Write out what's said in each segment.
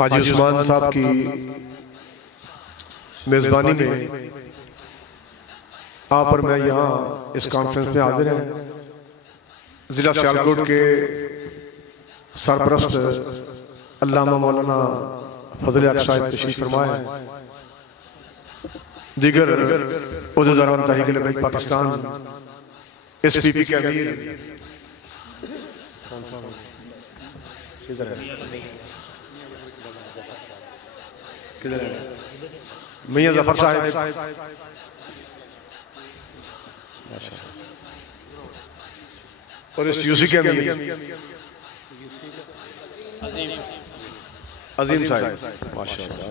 हाजी उस्मान साहब की मेज़बानी में आप और मैं यहाँ इस कॉन्फ्रेंस में हाजिर हैं। ज़िला सियालकोट के सरपरस्त अल्लामा मौलाना फजल हक साहिब तशरीफ फरमाए, दीगर उहदेदारान तहरीक लब्बैक पाकिस्तान, SPP के अमीर मियां जफर साहब और इस यूसी के अमीर अजीम साहब, माशाअल्लाह।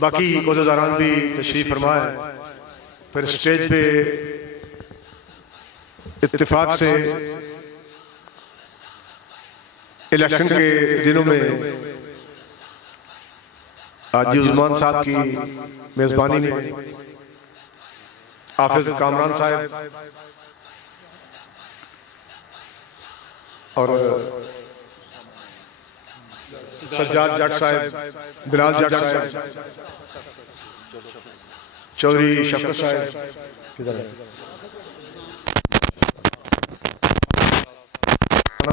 बाकी उहदेदारान भी तशरीफ फरमाए। फिर स्टेज पे इत्तेफाक से इलेक्शन के दिनों में हाजी उस्मान साहब की मेज़बानी में हाफिज कामरान साहब और सज्जाद जट साहब, बिलाल जट साहब, चौधरी शफकत साहब,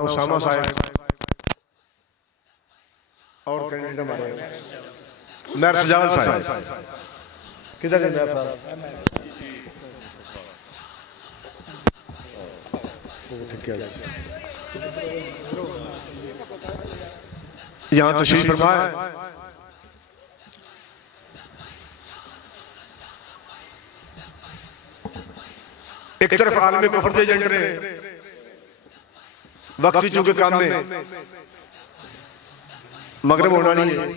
उसामा साहब और कैंडिडेट हमारे मेयर सजावल साहब, किधर है मेयर साहब? यहाँ तशरीफ फरमाए। एक तरफ आलमी कुफ्र के एजेंट ने वक्ती चूके काम में मगरब होना नहीं है,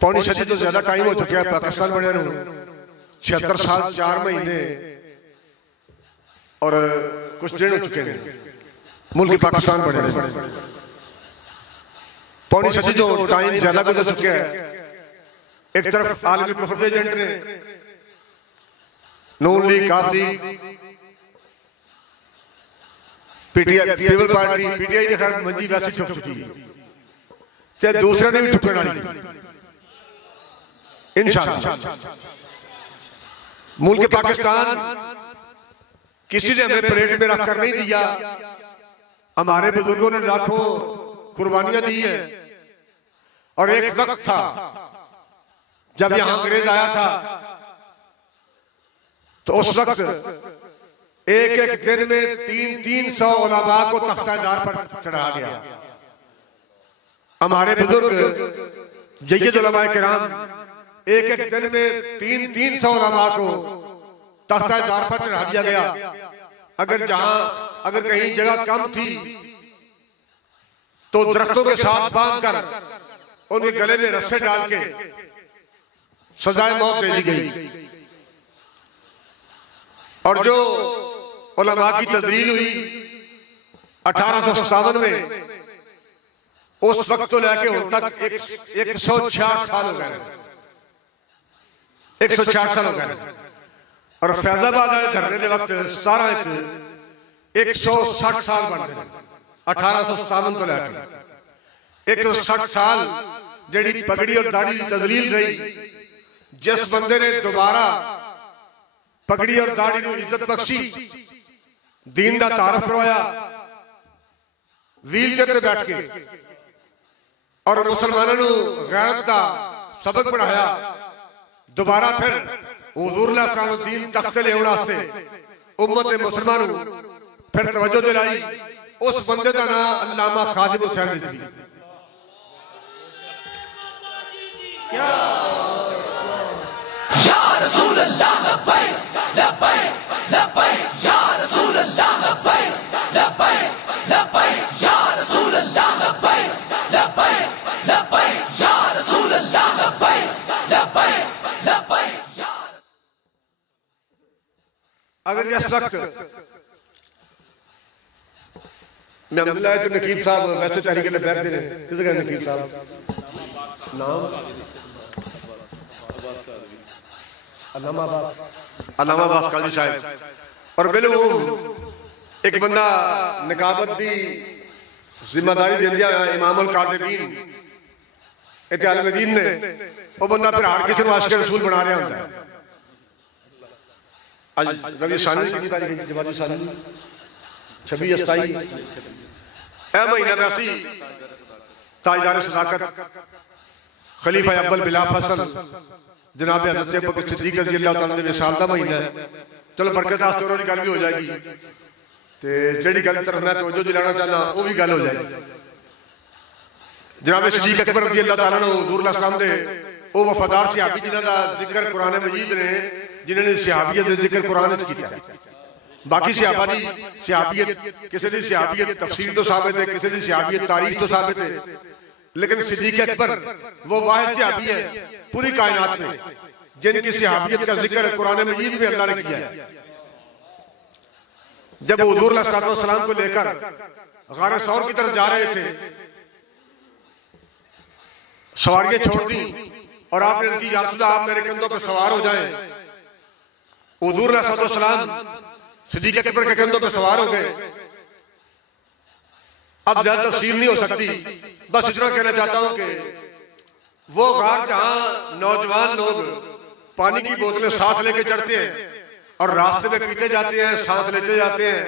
पौनी सदी तो ज्यादा टाइम हो चुका है पाकिस्तान बने 76 साल 4 महीने और कुछ दिन हो चुके हैं मुल्क पाकिस्तान बने पौनी सदी जो टाइम ज्यादा गुजर चुका है। एक तरफ आलमी कुफ्र के एजेंट ने नून लीग, काफ लीग, पीटीआई, पीपल पार्टी, पीटीआई के साथ मंजी वैसे ठुक चुकी है, चाहे दूसरे ने भी ठुकना नहीं इंशाअल्लाह। मुल्क पाकिस्तान किसी ने हमें परेड में रखकर नहीं दिया। हमारे बुजुर्गों ने लाखों कुर्बानियां दी हैं और एक वक्त था जब यहां अंग्रेज आया था तो उस वक्त एक एक दिन में 300 उलमा को तख्तादार पर चढ़ा गया। हमारे बुजुर्ग जय्यद उलमाए किराम एक एक दिन में 300 उलमा को तख्तादार पर चढ़ा दिया गया। अगर कहीं जगह कम थी तो दरख्तों के साथ बांधकर उनके गले में रस्से डाल के सजाए मौत दे दी गई। और जो उलमा की तजलील हुई 1857 में, उस वक्त तो लेके उन तक 166 साल हो गए, 166 साल हो गए। और फैजाबाद आए धरने के वक्त 160 साल बन गए। 1857 तो लेके 160 साल जेडी पगड़ी और दाढ़ी की तजलील रही। जिस बंदे ने दोबारा पगड़ी और दाढ़ी को इज्जत बख्शी, दीन का तारफ करवाया, व्हील चेयर पे बैठ के और मुसलमानों को गैरत का सबक पढ़ाया, दोबारा फिर हुजूर दीन तख्ते ले वास्ते उम्मत मुसलमानों फिर तवज्जो दिलाई। उस बंदे का नाम अल्लामा खादिम हुसैन रिजवी। क्या या रसूल अल्लाह लब्बैक लब्बैक लब्बैक या रसूल अल्लाह लब्बैक लब्बैक लब्बैक या रसूल अल्लाह लब्बैक लब्बैक लब्बैक या रसूल अल्लाह लब्बैक लब्बैक लब्बैक। अगर यह वक्त मैं अब्दुल्लाह तो नकीब साहब वैसे तहरीक लब्बैक दे रहे किस जगह नकीब साहब नाम अल्लामा अब्बास काजी साहब और बिलकुल एक बंदा निकाबत दी जिम्मेदारी दे दिया इमाम अल काज़िमीन इत्ते आलमदीन ने, वो बंदा फिर हार किसी आशिक रसूल बना रहा होता है। आज रबी सानी की तारीख जवाबी सानी 26/27 ए महीना वैसी ताजदार सदाकत खलीफा अव्वल बिला फसल जनाब हज़रत अबू बकर सिद्दीक़ रज़ी अल्लाह तआला ने विसाल दा महीना है। चलो बरकत वास्ते उन्होंने गल भी हो जाएगी ते जेड़ी गल तरफ मैं तवज्जो दिलाना चाहना वो भी गल हो जाएगी। जनाब सिद्दीक़ अकबर रज़ी अल्लाह तआला ने हुज़ूर अलैहिस्सलाम दे वो वफादार सहाबी जिन्हां दा जिक्र कुरान मजीद ने जिन्होंने सहाबियत का जिक्र कुरान में किया है। बाकी सहाबा दी सहाबियत किसी की सहाबियत तफसीर तो साबित है, किसी की सहाबियत तारीख तो साबित है, लेकिन सिद्दीक़ अकबर वो वाहिद सहाबी है पूरी कायनात में जिनकी सहाबियत का जिक्र कुरान मजीद में अल्लाह ने किया है। जब हुज़ूर अलैहिस्सलाम को लेकर गारे सौर की तरफ जा रहे थे, सवारियां छोड़ दी और आपने उनकी या रसूल आप मेरे कंधों पर सवार हो जाएं। हुज़ूर अलैहिस्सलाम सिद्दीक़ अकबर के कंधों पर सवार हो गए। अब ज्यादा तफसील नहीं हो सकती, बस इतना कहना चाहता हूं कि वो गार जहां नौजवान लोग पानी की बोतलें साथ लेके चढ़ते हैं और रास्ते में पीते जाते हैं, सांस लेते जाते हैं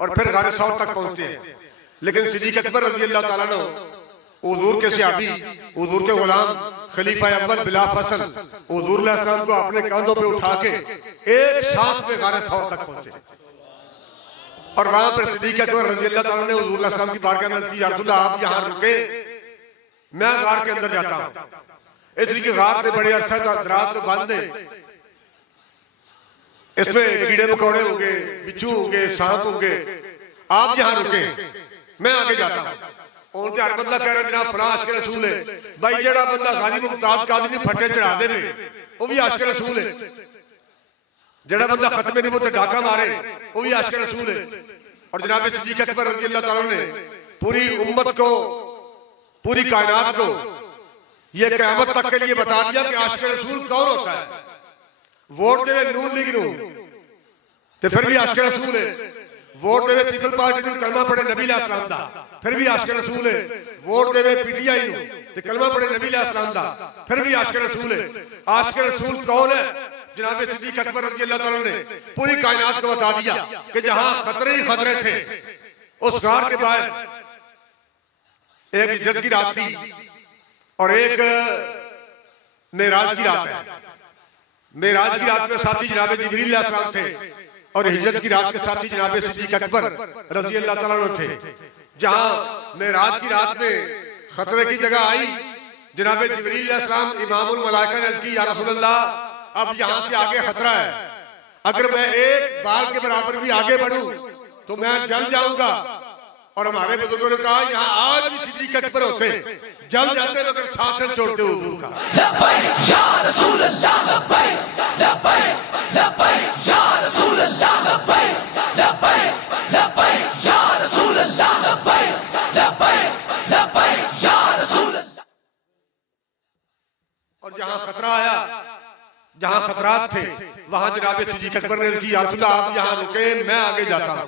और फिर गारे सौर तक पहुंचते हैं, लेकिन सिद्दीक़ अकबर रज़ी अल्लाह तआला अन्हु हुज़ूर के सहाबी, हुज़ूर के गुलाम खलीफा अव्वल बिला फसल हुज़ूर अलैहिस्सलाम को अपने कंधों पे उठा के एक सांस में गारे सौर तक पहुंचे। और वहां पर सिद्दीक़ अकबर रज़ी अल्लाह तआला ने हुज़ूर अलैहिस्सलाम की बारगाह में अर्ज़ की, या रसूल अल्लाह आप यहां रुके, मैं गार के अंदर जाता हूं। इसलिए कि गार से बड़े अरसा तक रात तो बंद है, इसमें कीड़े मकोड़े होंगे, बिच्छू होंगे, सांप होंगे, आप यहां रुके, मैं आगे जाता हूं। उनके हर बंदा कह रहा जनाब फलां आशिक रसूल है, भाई जेड़ा बंदा गाजी मुमताज कादरी फटे चढ़ा दे वो भी आशिक रसूल है, जेड़ा बंदा खत्मे नबूवत पे डाका मारे वो भी आशिक रसूल है। और जनाब सिद्दीक़ अकबर रज़ी अल्लाह तआला ने पूरी उम्मत को, पूरी कायनात को ये क़यामत तक के लिए बता दिया कि आशिक रसूल कौन होता है। वोट दे नून लीग नू ते फिर भी आशिक रसूल है, वोट दे पीपल पार्टी नू कलमा पढ़े नबी अलैहिस्सलाम दा फिर भी आशिक रसूल है, वोट दे पीटीआई नू ते कलमा पढ़े नबी अलैहिस्सलाम दा फिर भी आशिक रसूल है। आशिक रसूल कौन है? जनाब सिद्दीक़ अकबर रज़ी अल्लाह तआला ने पूरी कायनात को बता दिया कि जहां खतरे ही खतरे थे उस गार के बाहर एक हिज्रत की रात थी और एक मेराज की रात है। मेराज की रात में साथी जनाब जिब्रील अलैहिस्सलाम थे और हिज्रत की रात के साथी जनाब सिद्दीक़ अकबर रज़ी अल्लाह तआला अन्हु थे। जहां मेराज की रात में खतरे की जगह आई, जनाब जिब्रील अलैहिस्सलाम इमामुल मलाइका ने अर्ज़ की, या रसूल अल्लाह अब यहां से आगे खतरा है, अगर मैं एक बाल के बराबर भी आगे बढ़ूं तो मैं जल जाऊंगा। और हमारे बुजुर्गों ने कहा यहां आज भी सिद्दीक़ अकबर होते जल जाते मगर साथ न छोड़ते हुजूर का। लब्बैक या रसूल अल्लाह, लब्बैक लब्बैक लब्बैक या रसूल अल्लाह, लब्बैक लब्बैक लब्बैक या रसूल अल्लाह, लब्बैक लब्बैक लब्बैक या रसूल अल्लाह। और जहां खतरा आया, जहां खतरात थे वहां जनाब सिद्दीक़ अकबर ने की, या रसूल अल्लाह आप यहां रुके, मैं आगे जाता हूं।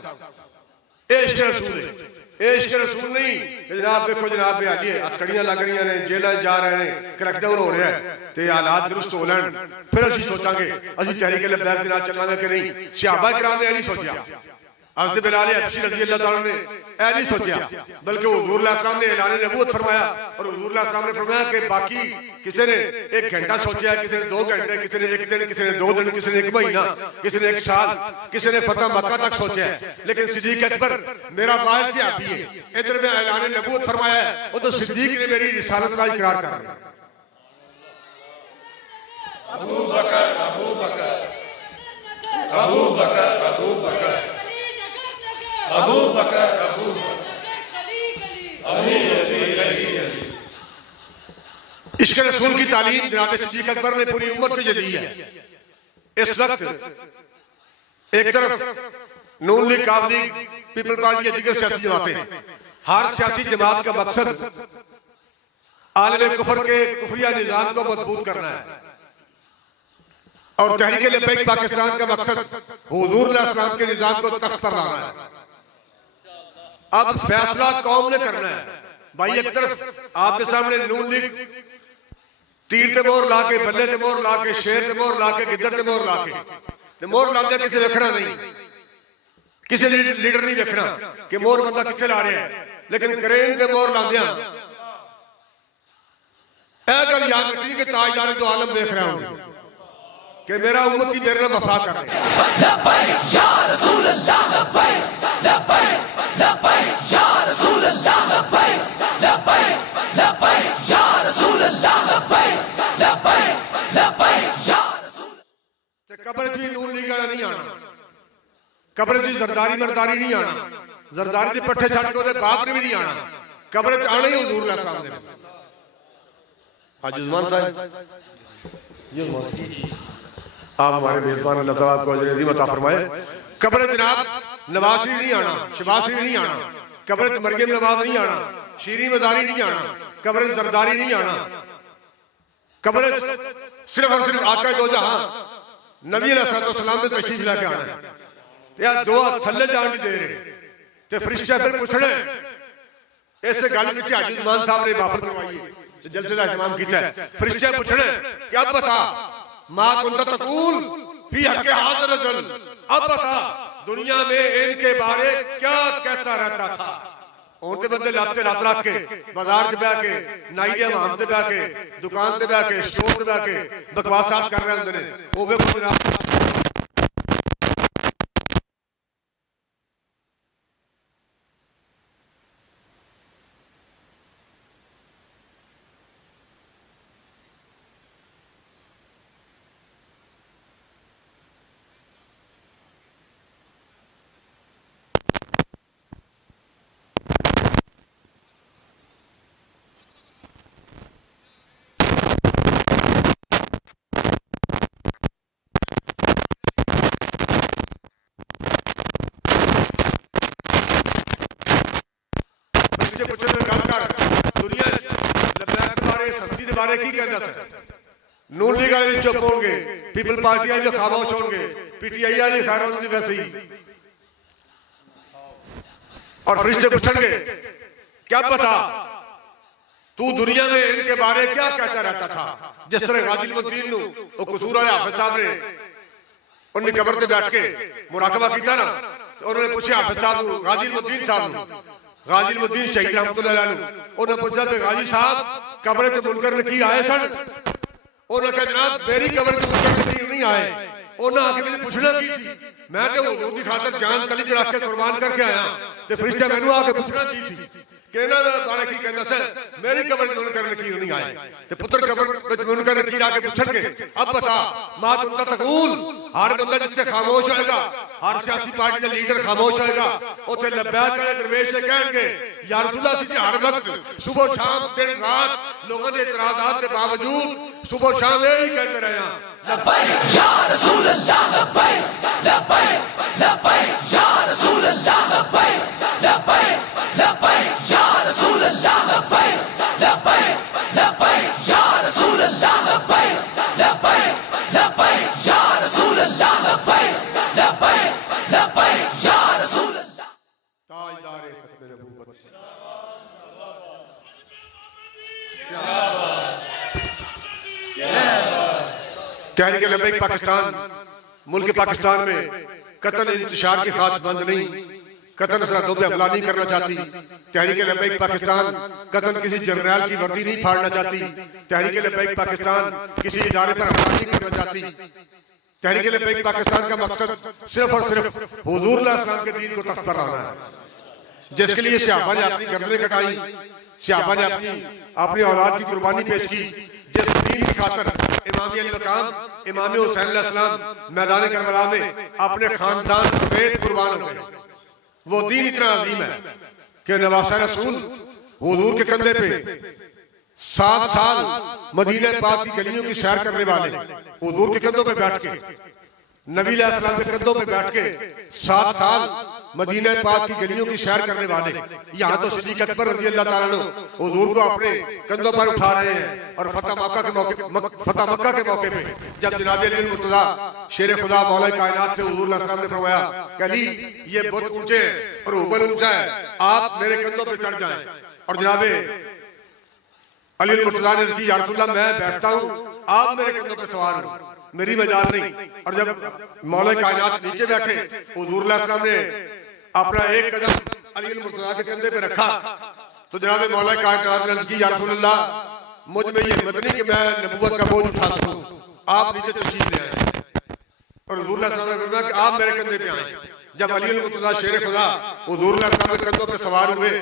इश्क रसूल है, इश्क रसूल नहीं जनाब देखो जनाब आलिए हथकड़ियां लग रही ने, जेल जा रहे हैं, क्रैकडाउन हो रहा है ते हालात दुरुस्त हो लैन फिर असीं सोचांगे असीं तहरीक लब्बैक दे नाल चलांगे कि नहीं। सहाबा किराम ने नहीं सोचा, हज़रत बिलाल हबशी रज़ी अल्लाह तआला ने ऐ नहीं सोचा, बल्कि हुज़ूर अलैहिस्सलाम ने ऐलान नबूवत फरमाया और हुज़ूर अलैहिस्सलाम ने फरमाया कि बाकी किसी ने 1 घंटा सोचा, किसी ने 2 घंटे, किसी ने 1 दिन, किसी ने 2 दिन, किसी ने 1 महीना, किसी ने 1 साल, किसी ने फतह मक्का तक सोचा है, लेकिन सिद्दीक़ अकबर मेरा वाहिद सहाबी है। इधर में ऐलान नबूवत फरमाया है, वो तो सिद्दीक़ ने मेरी रिसालत का इकरार कर दिया। अबू बकर अबू बकर अबू बकर अबू बकर अबू बकर अबू अली अली अली अली। इश्क रसूल की तालीम जनाब सिद्दीक़ अकबर ने पूरी उम्मत को दी है। इस वक्त एक तरफ नून league, Qaf league, people party या दीगर सियासी जमातें, हर सियासी जमात का मकसद आलम कुफर के कुफरिया निजाम को मजबूत करना है और तहरीक लब्बैक पाकिस्तान का मकसद हुजूर अलैहिस्सलाम के निजाम को तख्त पर लाना है। अब फैसला कौम ने करना है। भाई एक तरफ आपके सामने नून लीग तीर ते मोहर ला के, बल्ले ते मोहर ला के, शेर ते मोहर ला के, गिद्दड़ ते मोहर ला के मोहर लांदे किसी वेखना नहीं, किसी लीडर नहीं वेखना कि मोहर बंदा कित्थे ला रहा है, लेकिन करेन ते मोहर लांदियां यह गल याद रखी कि ताजदार दो आलम देख रहा हूं कि मेरा उम्मत ही मेरे लिए वफा कर रहे हैं। लब्बैक या रसूल अल्लाह लब्बैक लब्बैक लब्बैक या रसूल अल्लाह लब्बैक लब्बैक लब्बैक या रसूल अल्लाह लब्बैक लब्बैक लब्बैक या रसूल। ते कब्र च भी नून लीग वाला नहीं आना, कब्र च जरदारी मरदारी नहीं आना, जरदारी के पट्ठे छड़ के ओदे बाप ने भी नहीं आना, कब्र च आना ही हुजूर अल्लाह साहब ने। हाजी उस्मान साहब आप हमारे मेजबान, अल्लाह ताला आपको अजर अज़ीम अता फरमाए। कब्र जनाब नवाज शरीफ नहीं आना, शहबाज शरीफ नहीं आना, कब्र मरियम नवाज नहीं आना, शीरी मदारी नहीं आना, कब्र जरदारी नहीं आना, कब्र सिर्फ और सिर्फ आका दो जहां नबी अलैहिस्सलाम ने तशरीफ लेके आना है। यार दो थल्ले जान नहीं दे रहे ते फरिश्ते फिर पूछने इस गल विच हाजी उस्मान साहब ने वाफर करवाई है, जलसे का इहतमाम किया है। फरिश्ते पूछने क्या बता माँ कुंता तकूल फी हक़ हाज़िर रजुल, अब बता दुनिया में इनके बारे क्या कहता रहता था। औरते बंदे लाते रात रख के बाजार च बह के, नाई दे हमाम ते बह के, दुकान ते बह के, स्टोर ते बह के बकवासात कर रहे होंदे ने। ओ वे नून लीग वाले चुप होंगे, पीपल पार्टी वाले खामोश होंगे, पीटीआई वाले सारे वैसे ही। और फरिश्ते पूछेंगे क्या पता तू दुनिया में इनके बारे क्या कहता रहता था। जिस तरह गाजी मुद्दीन नु वो कसूर वाले हाफिज साहब ने उन्हें कब्र पे बैठ के मुराकबा किया ना, तो उन्होंने पूछा हाफिज साहब नु, गाजी मुद्दीन साहब नु, गाजी मुद्दीन शहीद रहमतुल्लाह अलैह नु, उन्होंने पूछा कि गाजी साहब कब्र ते मुनकर नकीर आए सन। उन्होंने कहा जनाब मेरी कब्र ते मुनकर नकीर नहीं आए। उन्होंने आके मैंने पूछना की थी, मैं तो हुजूर की खातिर जान तली च रख के कुर्बान करके आया, ते फरिश्ता मैनू आके पूछना की थी कि इन्हां दे बारे की कहंदा सी, मेरी कब्र ते मुनकर नकीर नहीं आए। ते पुत्र कब्र विच मुनकर नकीर आके पूछणगे अब बता मां तुमका तकूल, हर बंदा जिथे खामोश होएगा, हर सियासी पार्टी का लीडर खामोश होएगा, उथे लब्बैक वाले दरवेश कहेंगे या रसूल अल्लाह जी हर वक्त सुबह शाम दिन रात लोगों के इतराज़ात के बावजूद सुबह शाम यही कहते रहे हैं लब्बैक या रसूल अल्लाह लब्बैक लब्बैक लब्बैक या रसूल अल्लाह लब्बैक लब्बैक लब्बैक या रसूल अल्लाह लब्बैक लब्बैक लब्बैक या रसूल अल्लाह लब्बैक लब्बैक लब्बैक या रसूल अल्लाह लब्बैक लब्बैक लब्बैक या रसूल अल्लाह। ताजदार खत्म नबूवत तहरीक लब्बैक पाकिस्तान मुल्क पाकिस्तान में कत्ल इंतशार की खास बंद नहीं, कत्ल सरहदों पे हमला नहीं करना चाहती। तहरीक लब्बैक पाकिस्तान कत्ल किसी जर्नैल की वर्दी नहीं फाड़ना चाहती। तहरीक लब्बैक पाकिस्तान किसी इदारे पर हमला नहीं करना चाहती। तहरीक लब्बैक पाकिस्तान का मकसद सिर्फ और सिर्फ हुजूर अलैहिस्सलाम के दीन को तख्त पर लाना है, जिसके लिए सहाबा ने अपनी गर्दनें कटाई, सहाबा ने अपनी औलाद की कुर्बानी पेश की। जिस दीन की खातिर इमाम अली मकाम इमाम हुसैन अलैहिस्सलाम मैदान करबला में अपने खानदान समेत कुर्बान हो गए, वो दीन इतना अजीम है कि नवासा रसूल हुजूर के कंधे पे 7 साल मदीना पाक की गलियों की सैर करने वाले हुजूर के कंधों पे बैठ के नबी अलैहिस्सलाम के कंधों पे बैठ के 7 साल मदीना पाक की गलियों की सैर करने वाले यहाँ तो सिद्दीक अकबर रज़ी अल्लाह ताला अन्हु हुजूर को अपने कंधों पर उठा रहे हैं। और फतह मक्का के मौके पे जब जनाब अली मुर्तज़ा शेर खुदा मौला कायनात से हुजूर अलैहिस्सलाम ने फरमाया कि अली ये बहुत ऊंचे और ऊपर ऊंचा है, आप मेरे कंधों पे चढ़ जाएं। और जनाब अली मुर्तज़ा ने कहा या रसूल अल्लाह मैं बैठता हूँ, आप मेरे कंधों पे सवार हो, मेरी मजाल नहीं। और जब मौला कायनात नीचे बैठे हुजूर अलैहिस्सलाम ने अपना एक कदम अली मुर्तज़ा के कंधे पे रखा तो जनाब मौला कायनात ने कहा या रसूल अल्लाह मुझ में ये हिम्मत नहीं कि मैं नबूवत का बोझ उठा सकूं, आप नीचे तशरीफ ले आए। और हुजूर अलैहिस्सलाम ने फरमाया कि आप मेरे कंधे पे आए। जब अली मुर्तज़ा शेर खुदा हुजूर अलैहिस्सलाम के कंधों पे सवार हुए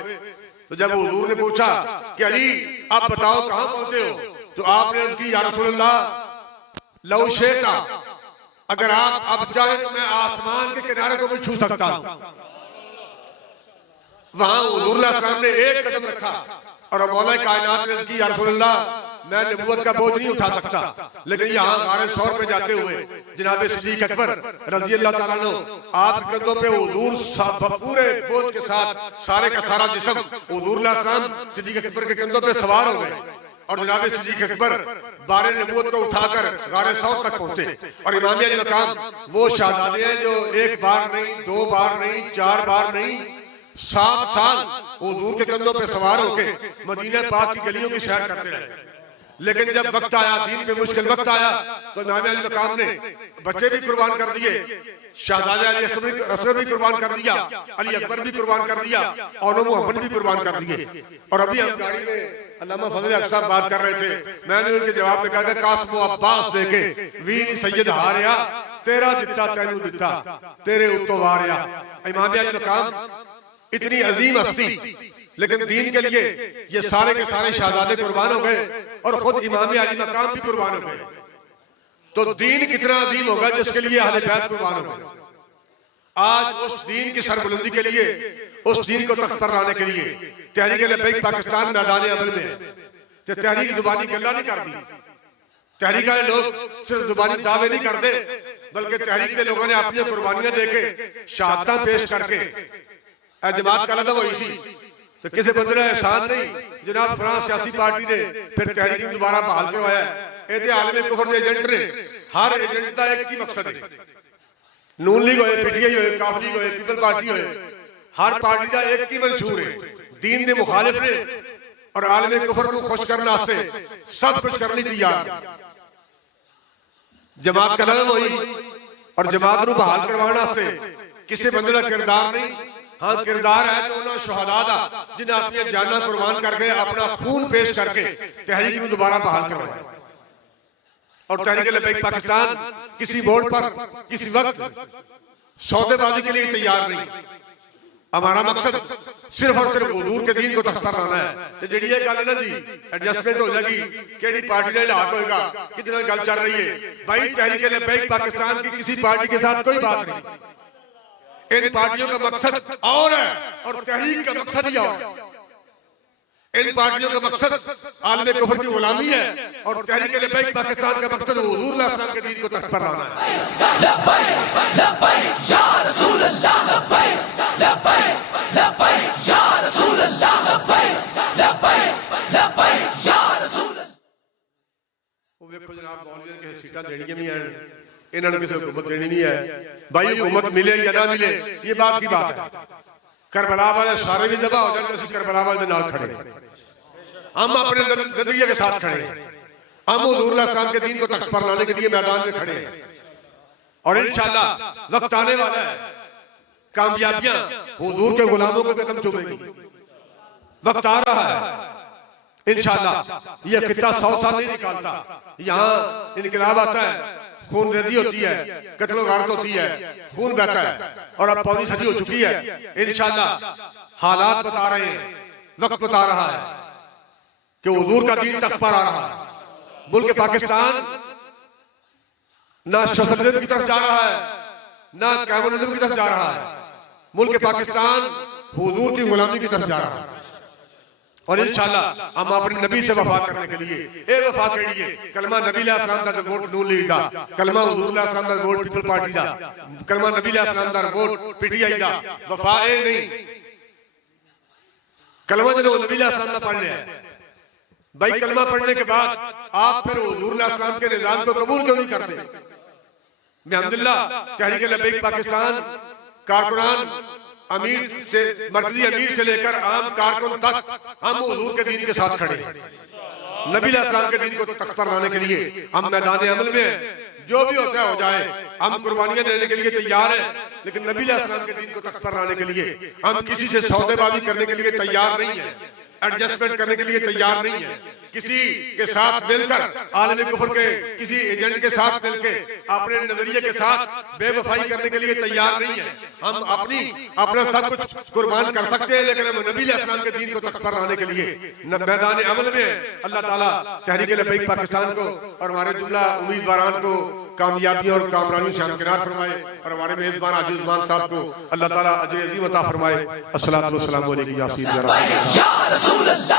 तो जब हुजूर ने पूछा कि अली आप बताओ कहां पहुंचे हो, तो आपने अर्ज़ की या रसूल अल्लाह लौ शेता, अगर आप अब चाहे तो मैं आसमान के किनारे को भी छू सकता हूं। वहां हुजूर अलैहिस्सलाम ने एक कदम रखा और मौला कायनात ने अर्ज़ की या रसूल अल्लाह मैं नबूवत का बोझ नहीं उठा सकता, लेकिन यहाँ गारे सौर पे जाते हुए जनाब सिद्दीक अकबर रज़ी अल्लाह ताला अन्हु आपके कंधों पे हुजूर पूरे बोझ के साथ सारे का सारा जिस्म हुजूर अलैहिस्सलाम सिद्दीक अकबर के कंधों पे सवार हो गए। और जनाब सिद्दीक अकबर बारे नबूवत को उठाकर गारे सौर तक पहुंचे। और इमाम अली मकाम वो शहजादे हैं जो एक बार नहीं, 2 बार नहीं, 4 बार नहीं, 7 साल हुजूर के कंधों पे सवार होके मदीना पाक की गलियों की सैर करते रहे। लेकिन जब वक्त आया, दीन पे मुश्किल वक्त आया, तो इमाम अली मकाम ने बच्चे भी कुर्बान कर दिए, शहजादे अली असगर भी कुर्बान कर दिया, अली अकबर भी कुर्बान कर दिया, और मोहम्मद भी कुर्बान कर दिए। और अभी हम गाड़ी में अल्लामा फजल हक साहब बात कर रहे थे, मैंने उनके जवाब में कहा कि काश वो अब्बास देखे वीर सैयद हारिया तेरा दिता तैनू दिता तेरे उत्तो वारिया। इमाम अली मकाम इतनी अजीम हस्ती, लेकिन दीन के लिए ये सारे के सारे शहजादे कुर्बान हो गए और खुद इमाम अली मकाम भी कुर्बान हो गए। तो दीन कितना अजीम होगा जिसके लिए अहले बैत कुर्बान हो गए। आज उस दीन की सरबुलंदी के लिए, उस दीन को तख्त पर लाने के लिए तहरीक लब्बैक पाकिस्तान मैदान अमल में है। तो तहरीक जुबानी गल्ला नहीं कर दी, तहरीक लोग सिर्फ जुबानी दावे नहीं करते, बल्कि तहरीक के लोगों ने अपनी कुर्बानियां देके शहादत पेश करके जमात का लदब हुई थी। तो किसी बंदे एहसान नहीं जनाब फलां सियासी पार्टी ने फिर तहरीक दोबारा बहाल करवाया। ये आलम कुफर के एजेंट ने, हर एजेंट का एक ही मकसद है, नून लीग होए, पीटीआई होए, काफ लीग होए, पीपल पार्टी होए, हर पार्टी का एक ही मंशूर है, दीन के मुखालिफ ने और आलम कुफर को खुश करने वास्ते सब कुछ करने तैयार। जमात का लदब हुई और जमात को बहाल करवाने वास्ते किसी बंदे का किरदार नहीं। हाँ किरदार है तो उन्होंने शहादा दा जिन्हें अपनी जाना कुर्बान करके अपना खून पेश करके तहरीक को दोबारा बहाल करवाया। और तहरीक लब्बैक पाकिस्तान किसी बोर्ड पर किसी वक्त सौदेबाजी के लिए तैयार नहीं। हमारा मकसद सिर्फ और सिर्फ हुजूर के दीन को तख्त पर लाना है। जी ये गल है ना जी एडजस्टमेंट हो जाएगी केड़ी पार्टी का इलाक होगा, कितना गल चल रही है भाई। तहरीक लब्बैक पाकिस्तान की किसी पार्टी के साथ कोई बात नहीं, इन पार्टियों का मकसद और है और तहरीक का मकसद ही और। इन पार्टियों का मकसद आलम कुफर की गुलामी है और तहरीक लब्बैक पाकिस्तान का मकसद हुजूर अलैहिस्सलाम के दीन को तख्त पर लाना है। लब्बैक लब्बैक या रसूल अल्लाह, लब्बैक लब्बैक लब्बैक या रसूल अल्लाह, लब्बैक लब्बैक लब्बैक या रसूल अल्लाह। वो देखो जनाब मौलवियों के सीटां देनियां भी हैं, इन्होंने किसी हुकूमत देनी नहीं है भाई। हुकूमत मिले या ना मिले ये बात की बात है। करबला वाले सारे भी दबा हो जाते, करबला वाले नाल खड़े, हम अपने नजरिए के साथ खड़े, हम हुजूर अलैहिस्सलाम के दीन को तख्त पर लाने के लिए मैदान में खड़े हैं। और इंशाअल्लाह वक्त आने वाला है, कामयाबियां हुजूर के गुलामों के कदम चूमेंगी। वक्त आ रहा है इंशाअल्लाह। यह खित्ता 100 साल नहीं निकालता, यहाँ इनकलाब आता है, खून रेजी होती है, कत्ल गारत होती है, खून बहता है और अब पौनी सदी हो चुकी है। इंशाअल्लाह हालात बता रहे हैं, वक्त बता रहा है कि हुजूर का दीन तख्त पर आ रहा है। मुल्क पाकिस्तान ना शसलियत की तरफ जा रहा है ना कम्युनिज्म की तरफ जा रहा है, मुल्क पाकिस्तान हुजूर की गुलामी की तरफ जा रहा है। और इंशाल्लाह हम अपने नबी से वफा करने के लिए ए वफा करिए कलमा नबी अलैहिस्सलाम दा वोट नून लीग दा, कलमा हुजूर अलैहिस्सलाम दा वोट पीपल पार्टी दा, कलमा नबी अलैहिस्सलाम दा वोट पीटीआई दा। वफा ए नहीं, कलमा जो नबी अलैहिस्सलाम दा पढ़ लिया भाई, कलमा पढ़ने के बाद आप फिर हुजूर अलैहिस्सलाम के निजाम को कबूल क्यों नहीं करते? अल्हम्दुलिल्लाह तहरीक लब्बैक पाकिस्तान कारकुनान अमीर से मर्कजी अमीर से लेकर आम कारकुन तक हम हुजूर के दीन के साथ खड़े हैं। नबी अलैहिस्सलाम के दीन को तख्त पर लाने के लिए हम मैदान अमल में हैं। जो भी होता है हो जाए, हम कुर्बानियां देने के लिए तैयार हैं, लेकिन नबी अलैहिस्सलाम के दीन को तख्त पर लाने के लिए हम किसी से सौदेबाजी करने के लिए तैयार नहीं है, एडजस्टमेंट करने के लिए तैयार नहीं है, किसी के साथ मिलकर आलमी कुफर के किसी एजेंट के साथ मिलकर अपने नजरिए के साथ बेवफाई करने के लिए तैयार नहीं है। हम अपना सब कुछ कुर्बान कर सकते हैं, लेकिन हम नबी अलैहिस्सलाम के दीन को तख्त पर लाने के लिए मैदान अमल में अल्लाह ताला तहरीक लब्बैक पाकिस्तान को और हमारे जुमला उम्मीदवारान को कामयाबी और कामरानी से हमकिनार फरमाए और हमारे मेजबान आजिज मान साहब को अल्लाह ताला अजर अजीम अता फरमाए। अस्सलातु वस्सलामु अलैकुम या सय्यदी या रसूल अल्लाह।